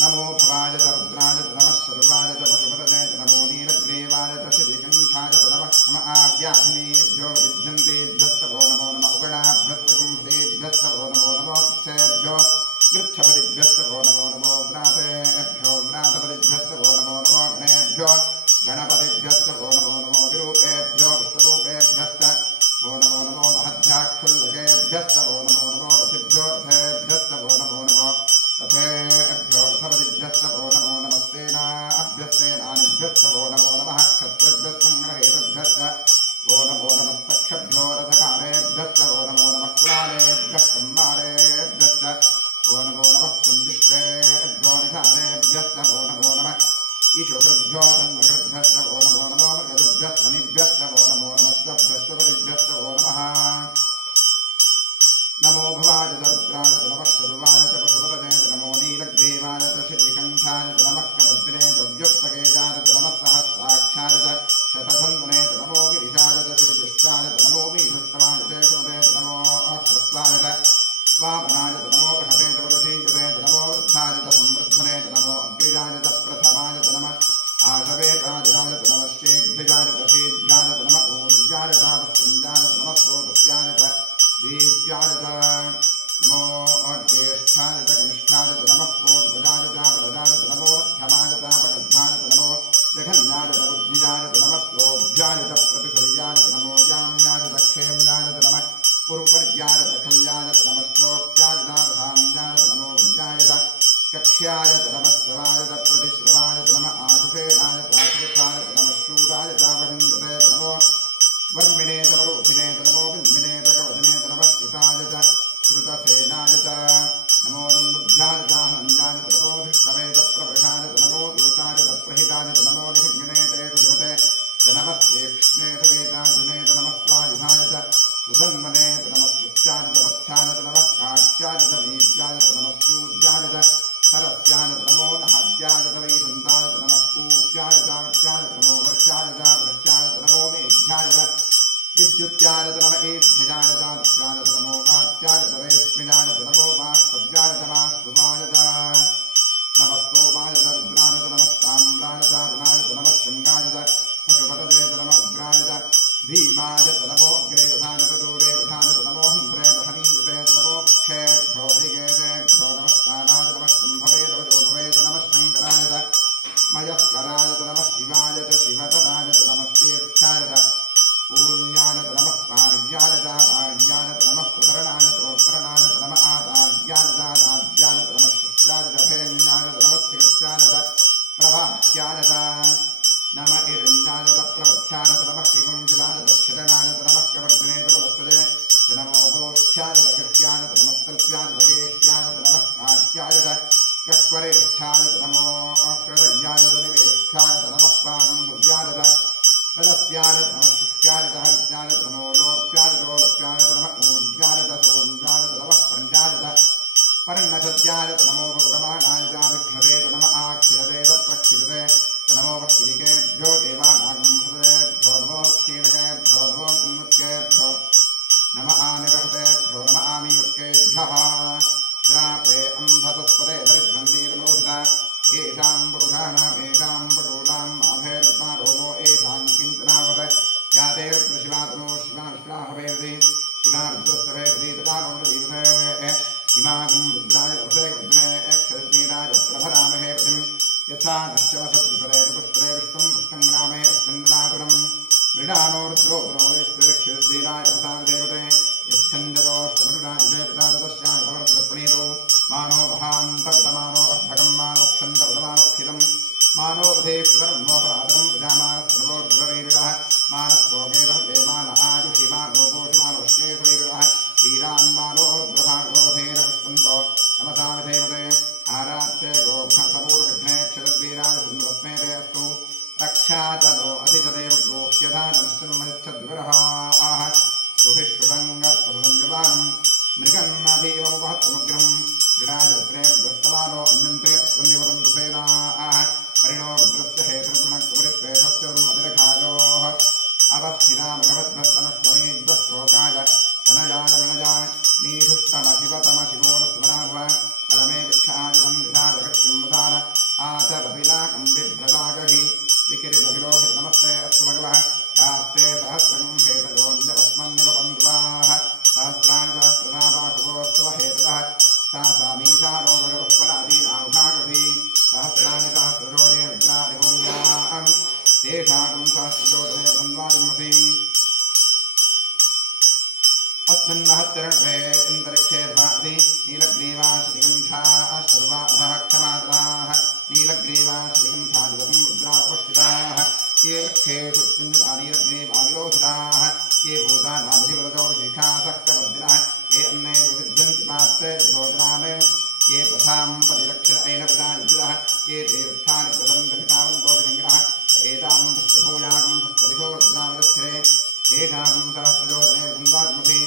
नमो भवाय च रुद्राय च नमः सर्वाय च पशुपतये च नमो नीलग्रीवाय च श्रीकण्ठाय च नमः नम आव्याधिनेभ्यो विद्यन्तेभ्यश्च वो नमो नमः उगणाभ्यस्त्रकुंभतेभ्यश्च वो नमो नमो वत्सेभ्यो गृच्छपतिभ्यश्च वो नमो नमो व्रातेभ्यो व्रातपतिभ्यश्च वो नमो नमो गणेभ्यो गणपतिभ्यश्च वो नमो नमो विरूपेभ्यो विश्वरूपेभ्यश्च वो नमो नमो महद्भ्याक्षुल्लकेभ्यश्च वो नमो नमो रथिभ्यो रथेभ्यश्च वो नमो नमो रथेभ्यो रथपतिभ्यश्च वो नमो नमस्तेनाभ्यस्तेनानिभ्यश्च वो नमो नमः क्षत्रिभ्यस्सङ्ग्रहेतुभ्यश्च वो नमो नमस्तक्षभ्यो रथकारेभ्यश्च वो नमो नमः कुलालेभ्यः कम्बारेभ्यश्च वो नमो नमः कुञ्जिष्टेभ्यो निषादेभ्यश्च वो नमो नमः ईशोकृभ्यो तन्मकृभ्यश्च वो नमो नमो मृगजुभ्यस्मनिभ्यश्च वो नमो नमस्तभ्यस्तपतिभ्यश्च वो नमः नमो भवाय च रुद्राय च नमः सर्वाय च पशुपतये च नमो नीलग्रीवाय च श्रीकण्ठाय च नमः कपर्दिने च व्युक्तकेशाय च नमः सहस्राक्षाय च शतधन्वने च नमो गिरिशाय च शिवकृष्णाय नमो मीधुष्टमाय जय सुमते नमो अक्रस्वाय वामनाय नमो बृहते वरुषीयते नमो वृद्धाय समृद्धने नमो अग्रिजाय प्रथमाय नमः आशवेताजिराय नमः शीघ्रजाय शीघ्राय नमः ऊर्जाय वस्त्रुञ्जाय नमः स्रोतस्याय दीप्याय नमो ज्येष्ठाय कनिष्ठाय नमः पूर्वजाय प्रजाय नमो मध्यमाय पकल्पाय नमो जघन्याय बुद्धियाय नमः श्लोभ्याय प्रतिसर्याय नमो याम्याय दक्षेम्याय नमः पूर्वर्याय दखल्याय नमः श्लोक्याय नावधाम्याय नमो विद्याय कक्ष्याय नमः श्रवाय प्रतिश्रवाय नमः आशुषेणाय आशुषाय नमः शूराय वहिन्दते नमो वर्मिणे तवरोधिने नमो बिल्मिने कवचने नमः श्रुताय श्रुतसेनाय नमो दुन्दुभ्याय हनञ्जाय नमो धृष्टवे प्रवृषाय नमो दूताय प्रहिताय नमो निहिङ्गिणे ते सुधिमते नमस्ते कृष्णे सवेतार्जुने नमः स्वायुधाय सुधन्वने नमः स्मृत्याय तपथ्याय नमः काट्याय नीत्याय नमः सूर्याय सरस्याय नमो नहाद्याय वैसन्ताय नमः पूप्याय चावत्याय नमो वर्षाय वृष्याय नमो मेघ्याय विद्युत्याय नम एभ्यजाय चात्याय नमो वात्याय रेश्मिनाय नमो वास्तव्याय वास्तुवाय नमस्तोमाय रुद्राय नमः ताम्राय रुणाय नमः शृङ्गाय पशुपतये नमः उग्राय भीमाय नमो अग्रे वधाय दूरे वधाय नमो हन्त्रे हनीयते नमो क्षेभ्यो हरिकेतेभ्यो नमस्ताराय नमः शम्भवे जोभवे नमः शङ्कराय मयस्कराय नमः शिवाय शिवतराय नमस्तीर्थ्याय पूर्ण्याय नमः पार्याय पार्याय नमः प्रतरणाय प्रोत्तरणाय नमः आदार्याय आद्याय नमः शिष्याय भेन्याय नमः स्थित्याय प्रभाख्याय नम इरञ्जाय प्रवध्याय नमः किगुंशिलाय दक्षिणाय नमः कवर्धने तपस्पदे नमो गोष्ठ्याय कृत्याय नमस्तल्प्याय गेष्ट्याय नमः काट्याय कक्वरेष्ठाय नमो अकृतज्ञाय निवेष्ठाय नमः पागुंभुव्याय रदस्याय नमः शुष्याय हृत्याय नमो लोप्याय लोलप्याय नमः ऊर्जाय सोर्जाय नमः पर्याय पर्णशद्याय नमो भगुरमाणाय विघ्नते नमः आक्षिरते प्रक्षिरते नमो वक्किरिकेभ्यो देवानागंहृतेभ्यो नमो क्षीणकेभ्यो नमो तन्मुख्येभ्यो नमः आनिरहतेभ्यो नमः आमीर्केभ्यः द्रापे अन्धतस्पदे दरिद्रन्दीरलोहिता येषां पुरुषाणाम् येषां पटूनाम् आभेर्मा रोमो येषां किञ्चनावद यातेर्शिवातनो शिवा विश्वाहवेदि शिवा रुद्रस्तभेदि तथा नवदीवसे इमागं रुद्राय वसे वज्रे क्षरद्वीराय प्रभरामहे पतिं यथा नश्यवसद्विपरे पुष्परे विष्णुं पुष्पङ्ग्रामे अस्मिन्नातुरं मृडानो रुद्रो वैश्वरक्षरद्वीराय वसामदेवते यच्छन्दयोष्टमटुराजुजे पितादश्यामतवर्धप्रणीतो मानो महान्तपतमानो अर्भगं मानोक्षन्तपतमानोक्षितं मानो वधेश्वरं मोतमातरं प्रजामानस्तनवोर्ध्वरीरिणः मानस्तोकेतं ये मान आयुषि मानो गोषमानवश्वेश्वरीरिणः वीरान् मानोर्ध्वभागोधेरपुष्पन्तो नमसामिधेवते आरात्ते गोघ्नतपूर्वघ्ने क्षरद्वीराय सुन्दरस्मेते अस्तु रक्षा च नो अधिजदेव गोह्यथा जनश्चन्मयच्छद्विरः आह सुभिष्टुरङ्गत्पसंयुवानं मृगन्नभीममुपहत्तमुग्रं मृडाजपुत्रेभ्यस्तमानो अन्यन्ते अस्मन्निवरन्तु सेनाः परिणो रुद्रस्य हेतुर्गुणक्वरित्वेषस्य मतिरखायोः अवस्थिरामघवद्भस्तनुष्वमेद्वस्त्रोकाय धनजाय वृणजाय मीढुष्टमशिवतमशिवोरस्मराभव परमे विख्यायुधं विधाय जगत्सिंहसार आचरपिलाकं बिभ्रदागहि विकिरितविलोहित नमस्ते अस्तु भगवः यास्ते सहस्रं हेतयोऽन्यवस्मन्निवपन्धुवाः सहस्राणि सहस्रधा बाहुवोस्तव हेतयः सामीशानो भगवः परादीनामुभागति सहस्राणि सहस्रजोरे रुद्रादिहोम्यां तेषां सहस्रजोरे धन्वादिमसि अस्मिन्महत्तरण्वे अन्तरिक्षे भाति नीलग्रीवाश्रीगन्धाः सर्वाधः क्षमादाः नीलग्रीवाश्रीगन्धादिवं रुद्रा उपस्थिताः ये वृक्षेषु नीलग्रीवाविलोहिताः ये भूतानामधिवरजोभिषेखासः कवर्दिनः ये अन्ने विविध्यन्ति पात्रे भोजनान् ये पथां परिरक्षण ऐनविदायुजः ये तीर्थानि प्रसरन्तभितावन्तोभिजङ्गिनः एतावन्तश्चभूयागं दिशो रुद्राविरस्थिरे तेषां सहस्रजोदने कुन्वात्मसि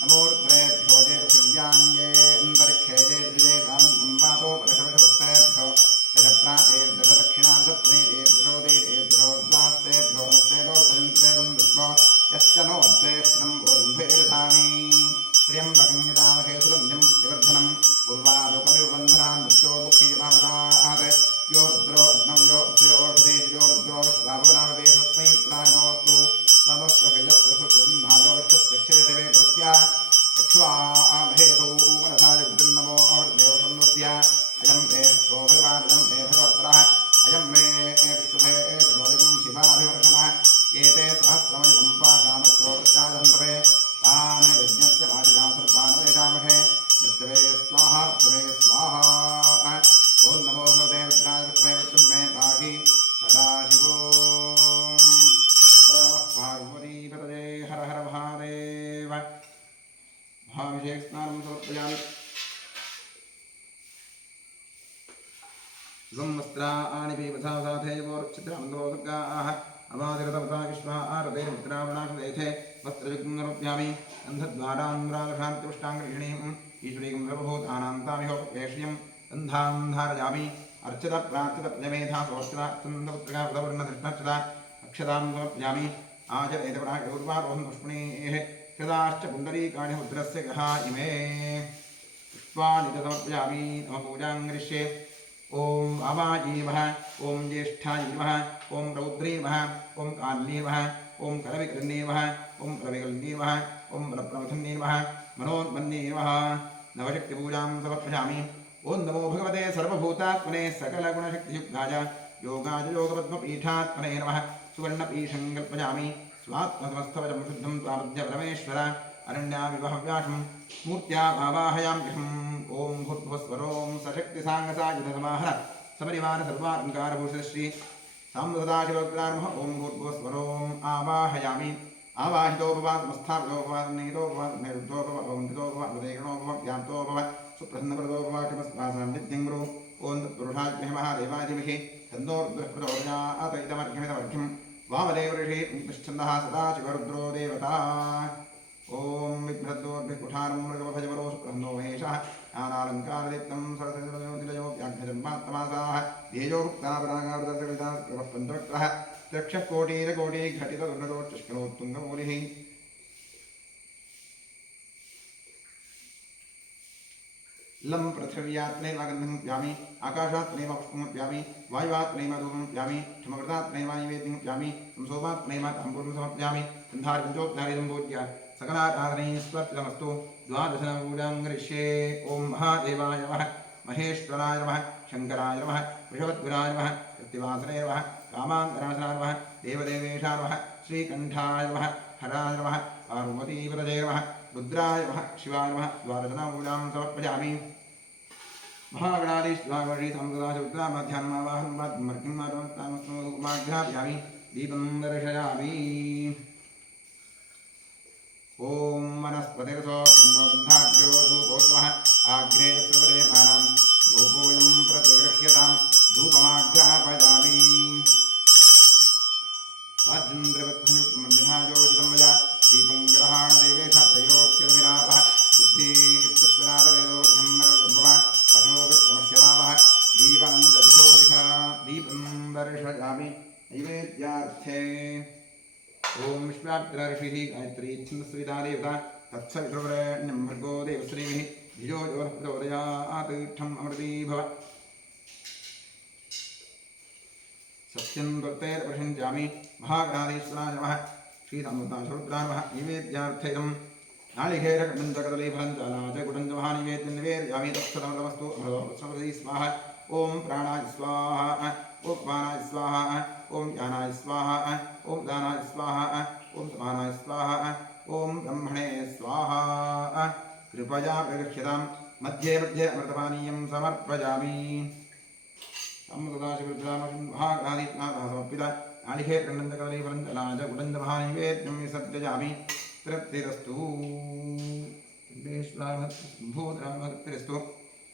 नमोर्ध्वेभ्यो ये पृथिव्याङ्गे अन्तरिक्षे ये द्विजे कान्वातो परशवशवस्तेभ्यो दशप्राचेर्दशदक्षिणादशप्रणीतेभ्यो देतेभ्यो द्वास्तेभ्यो नमस्तेभ्यो भजन्तेदं विष्णो यश्च वस्त्राणि पीपथाथेयोर्चित्रामन्दोदुर्गाः अवादिरतवता विश्वा आरते मुद्रावणाशदेथे वस्त्रयुग्मं समर्पयामि अन्धद्वारान्ध्रालशान्तिपुष्टाङ्गीणीम् ईश्वरीकं सर्वभूतानां तामिहोपवेश्यम् अन्धां धारयामि अर्चित प्रार्चित प्रजमेधा सोऽर्चिता चन्दपुत्रिका पदवर्णधृष्णर्चिता अक्षतां समर्पयामि आचरेतपरागौर्वारोहं पुष्पणेः क्षदाश्च पुण्डरीकाणि रुद्रस्य गृहा इमे पुष्पाणि च समर्पयामि नमः पूजां करिष्ये ओम आवाजी नमः ओम ज्येष्ठाय नमः ओम रौद्री नमः ओम काली नमः ओम करविकर्णी नमः ओम करविकल्नी नमः ओम बलप्रमथन्नी नमः मनोन्मन्ये नमः नवशक्तिपूजां समर्पयामि ओम नमो भगवते सर्वभूतात्मने सकलगुणशक्तियुक्ताय योगाय योगपद्मपीठात्मने नमः सुवर्णपीठं कल्पयामि स्वात्मसमस्तवचं शुद्धं त्वामद्य परमेश्वर अरण्याविवहव्याशं मूर्त्या आवाहयाम्यहम् ओम भूर्भुवस्वरों सशक्तिसाङ्गसायुधसमाहर समरिवान सर्वालङ्कारभूषित श्री साम्सदाशिवग्रामः ओम भूर्भुवस्वरों आवाहयामि आवाहितोपवासमस्थापितोपवासनिरुद्धोपवन्दितोपवदेगणोपव्याप्तोपव सुप्रसन्नप्रदोपवाक्यमस्वासान्निध्यं गुरु ओम तत्पुरुषाज्ञः महादेवादिमहि तन्नोर्द्रप्रचोदयात् इदमर्घ्यमिदमर्घ्यं वामदेवऋषि तिष्ठन्तः सदाशिवरुद्रो देवता ओम विभ्रद्दोर्भिकुठारं मृगभजवरो सुप्रसन्नो महेशः ज्ञानालङ्कारदीप्तं सरस्वतीलयो व्याघ्रजन्मात्तमासाः तेजोक्तापरागावृतसविताः पञ्चवक्त्रः त्र्यक्षकोटिरकोटिघटितदुर्गतोच्चष्करोत्तुङ्गमूलिः लं पृथिव्यात्नैव गन्धं प्यामि आकाशात्नैव पुष्पं प्यामि वायुवात्नैव धूपं प्यामि क्षमकृतात्नैव नैवेद्यं प्यामि संसोमात्नैव ताम्बूलं समर्पयामि गन्धार्पञ्चोपचारितं पूज्य सकलाराधनैस्वर्पितमस्तु द्वादशपूजां करिष्ये ओं महादेवाय नमः महेश्वराय नमः शङ्कराय नमः वृषभद्विराय नमः कृत्तिवासने नमः कामान्तरासनाय नमः देवदेवेशाय नमः श्रीकण्ठाय नमः हराय नमः पार्वतीव्रजे नमः रुद्राय नमः शिवाय नमः द्वादशपूजां समर्पयामि महागणाधीश्वरामध्यान्मावाहन्माघ्राभ्यामि दीपं दर्शयामि ओम वनस्पतिरसो गन्धाढ्यो धूपोत्तमः आग्रे सर्वदेवानां धूपोऽयं प्रतिगृह्यतां धूपमाघ्रापयामि सार्जन्द्रवत्संयुक्तमञ्जनायोजितं मया दीपं ग्रहाण देवेश त्रयोक्यभिरापः बुद्धिस्तस्वनारवेदोभ्यं नरब्रह्म पशोगस्तमह्यवावः दीपनन्ददिशो दिशा दीपं दर्शयामि नैवेद्यार्थे ओम विश्वाक्षरऋषिः गायत्री छन्दस्विता देवता तत्सवितुर्वरेण्यं भर्गो देवश्रीभिः धियो यो नः प्रचोदयात् इत्थम् अमृती भव सत्यं त्वत्तेरप्रशञ्चामि महागणाधीश्वराय नमः श्रीसम्बुद्धाशरुद्राय नमः नैवेद्यार्थेयं नालिकेरकण्डं च कदलीफलं च लाजकुटं च महानिवेद्यं निवेदयामि तत्सदमस्तु अमृतोत्सवसी स्वाहा ओम प्राणाय स्वाहा ओम पानाय स्वाहा ओम ज्ञानाय स्वाहा ओम दानाय स्वाहा ओम समानाय स्वाहा ओम ब्रह्मणे स्वाहा कृपया प्रगृह्यतां मध्ये मध्ये अमृतपानीयं समर्पयामि समर्पिता नालिके कण्डन्दकदलीफलं च लाजकुटं च महानिवेद्यं विसर्जयामि तृप्तिरस्तु भूतरामतृप्तिरस्तु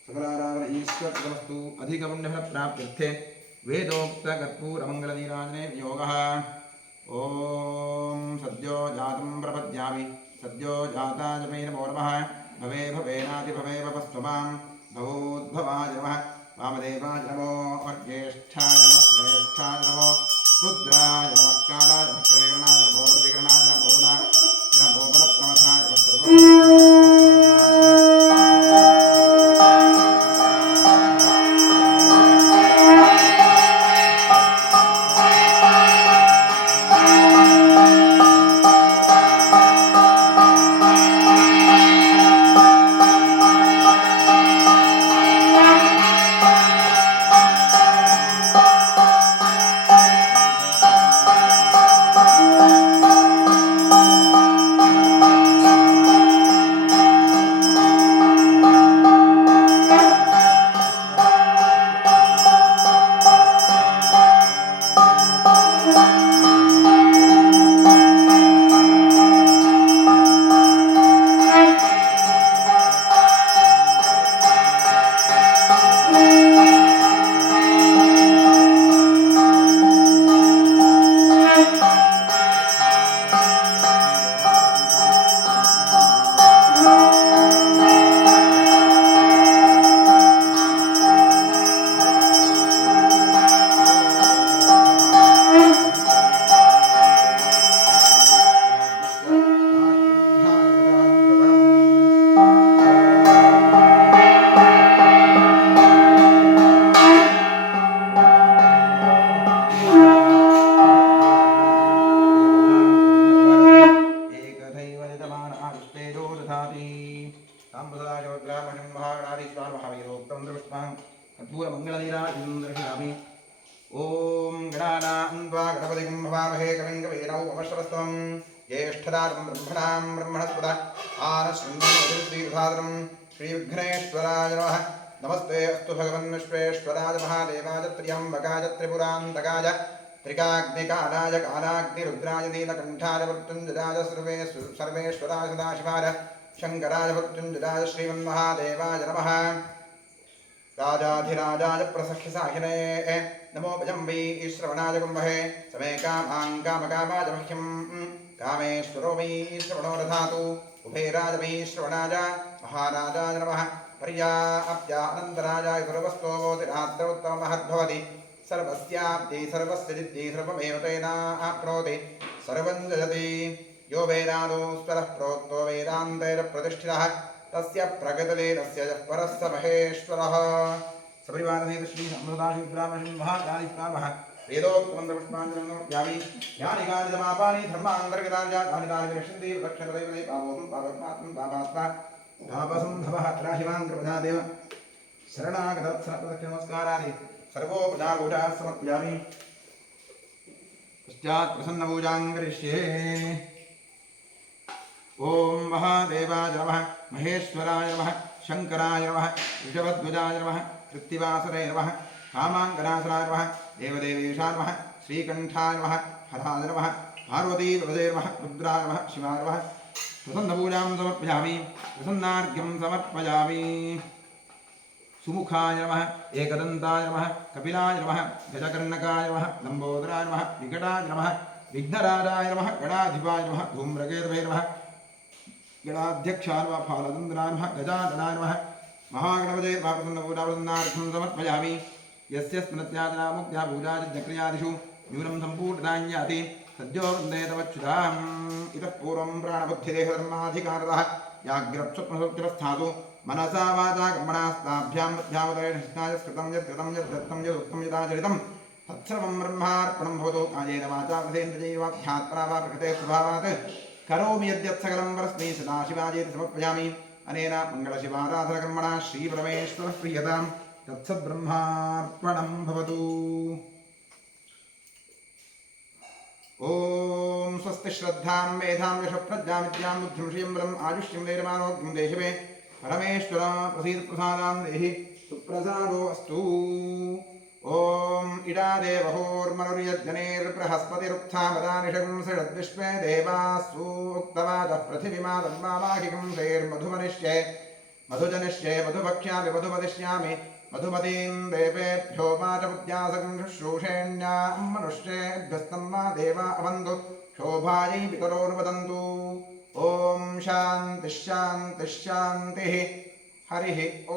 सकलाराधन ईश्वरस्तु अधिकपुण्यफलप्राप्त्यर्थे वेदोक्तकर्पूरमङ्गलनीराजने नियोगः ओम सद्यो जातं प्रपद्यामि सद्यो जाताय मे नमो नमः भवे भवेनादिभवे भवस्त्वमां भवोद्भवाय नमः वामदेवाय नमो ज्येष्ठाय नमः श्रेष्ठाय नमो रुद्राय नमः कालाय नमः कविगणाय नमो बलविगणाय नमो नमो बलप्रमथनाय नमः विब्राह्मणं महागणाधीश्वर महावीरोक्तं दृष्ट्वां कर्पूरमङ्गलनीराजनं दर्शयामि। ॐ गणानां त्वा गणपतिं भवामहे कविं कवीनां उपमश्रवस्तं ज्येष्ठदानं ब्रह्मणां ब्रह्मणस्पद आनश्वन्नोतिर्दीर्घादनं श्रीविघ्नेश्वराय नमः। नमस्ते अस्तु भगवन् विश्वेश्वराय महादेवाय त्र्यम्बकाय त्रिपुरान्तकाय त्रिकाग्निकालाय कालाग्निरुद्राय नीलकण्ठाय मृत्युञ्जयाय सर्वेश्वराय सदाशिवाय शङ्कराय मृत्युञ्जयाय श्रीमन्महादेवाय नमः। राजाधिराजाय प्रसख्यसाहिने नमो भजम्बी श्रवणाय कुम्भे समे कामां कामकामाय मह्यं कामेश्वरो मे श्रवणो दधातु उभयराज मे श्रवणाय महाराजाय नमः। पर्याप्त्यानन्तराजाय सर्वस्तोतिरात्रोत्तममहद्भवति सर्वस्याब्धि सर्वस्य सिद्धि सर्वमेव तेनाप्नोति सर्वं जयति यो वेदादोस्वरः प्रोक्तो वेदान्तैरप्रतिष्ठितः तस्य प्रगतले तस्य परस्य महेश्वरः। सपरिवारमेव श्री अमृताशि ब्राह्मणं महाकालीस्वामः वेदोक्तमन्त्रपुष्पाञ्जलिं समर्पयामि। यानि कानि समापानि धर्मान्तर्गतानि तानि तानि विरक्षन्ति दक्षिणदैवले पापोऽहं पापमात्मं पापात्मा पापसम्भवः त्राहिमान् कृपणादेव शरणागतवत्सलप्रदक्षिणनमस्कारादि सर्वोपचारोपचारः समर्पयामि। पश्चात् प्रसन्नपूजां करिष्ये। ॐ महादेवाय नमः, महेश्वराय नमः, शङ्कराय नमः, ऋषभध्वजाय नमः, कृत्तिवासरे नमः, कामाङ्गनासनाय नमः, देवदेवेशाय नमः, श्रीकण्ठाय नमः, हराय नमः, पार्वतीपदये नमः, रुद्राय नमः, शिवाय नमः। प्रसन्नपूजां समर्पयामि, प्रसन्नार्घ्यं समर्पयामि। सुमुखाय नमः, एकदन्ताय नमः, कपिलाय नमः, गजकर्णकाय नमः, लम्बोदराय नमः, विकटाय नमः, विघ्नराजाय नमः, गणाधिपाय नमः, धूम्रकेतवे नमः, गणाध्यक्षाय नमः, फालचन्द्राय नमः, गजाननाय नमः। महागणपते प्रसन्नपूजाप्रसन्नार्थं समर्पयामि। यस्य स्मृत्यादिना मुक्त्या पूजादिक्रियादिषु न्यूनं सम्पूर्णताञ्याति सद्यो वन्दे तवच्युताम्। इतः पूर्वं प्राणबुद्धिदेहधर्माधिकारतः याग्रत्स्वप्नसुप्तिवस्थातु मनसा वाचा कर्मणास्ताभ्यां बुद्ध्यामुदयनिष्ठाय स्कृतं यत्कृतं यद्दत्तं यदुक्तं यदाचरितं तत्सर्वं ब्रह्मार्पणं भवतु। कायेन वाचा प्रसेन्द्रियैवाध्यात्मना वा प्रकृते स्वभावात् करोमि यद्यत् सकलं परस्मै सदाशिवायेति समर्पयामि। अनेन मङ्गलशिवाराधनकर्मणा श्रीपरमेश्वरः प्रीयतां तत्सद्ब्रह्मार्पणं भवतु। ॐ स्वस्ति श्रद्धां मेधां यशप्रज्ञां विद्यां बुद्धिं श्रियं बलम् आयुष्यं देयमानोग्यं देहिमे परमेश्वर प्रसीद प्रसादां देहि सुप्रसादो अस्तु। ॐ इडादेवहोर्मनुर्यज्ञनेर्बृहस्पतिरुक्थामदानिषगं सृजद्विश्वे देवासूक्तवाचः पृथिवीमादम्बामाहिकं तेर्मधुमनिष्ये मधुजनिष्ये मधुभक्ष्यामि मधुमदिष्यामि मधुमतीं देवेभ्यो वाचमुद्यासं शुश्रूषेण्यां मनुष्येभ्यस्तं मा देवा अवन्तु शोभायै पितरोर्वदन्तु। ॐ शान्तिः शान्तिः शान्तिः। हरिः ॐ।